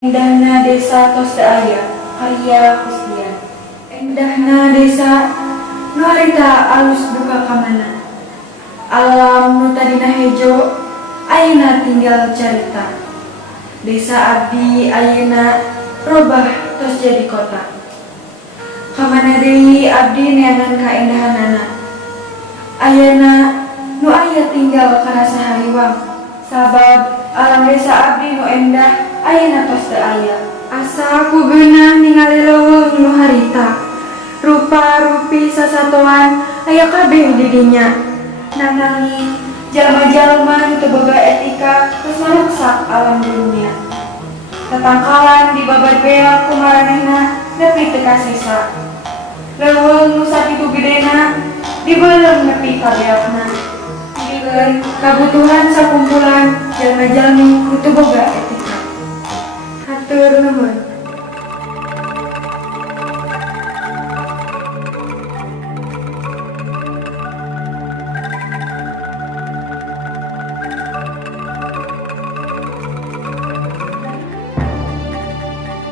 Indahna desa tos teu aya, karya Kusdian. Indahna desa nu harita alus duka kamana. Alam nu tadina hejo, ayeuna tinggal carita. Desa abdi ayeuna robah tos jadi kota. Kamana deui abdi neangan kaendahanana. Ayeuna nu aya tinggal karasa hariwang, sabab alam desa abdi nu endah ayeuna tos teu aya. Asa ku geunah ningali leuweung nu harita. Rupa-rupi sasatoan aya kabeh di dinya. Nanging jalma-jalma nu teu boga etika tos maruksak alam dunia. Tatangkalan di babad bea ku maranehna nepi teu kasesa. Leuweung nu sakitu gedena dibeuleuh nepi ka beakna. Pikeun kabutuhan sakumpulan jalma-jalmi nu teu boga etika. Hatur nuhun.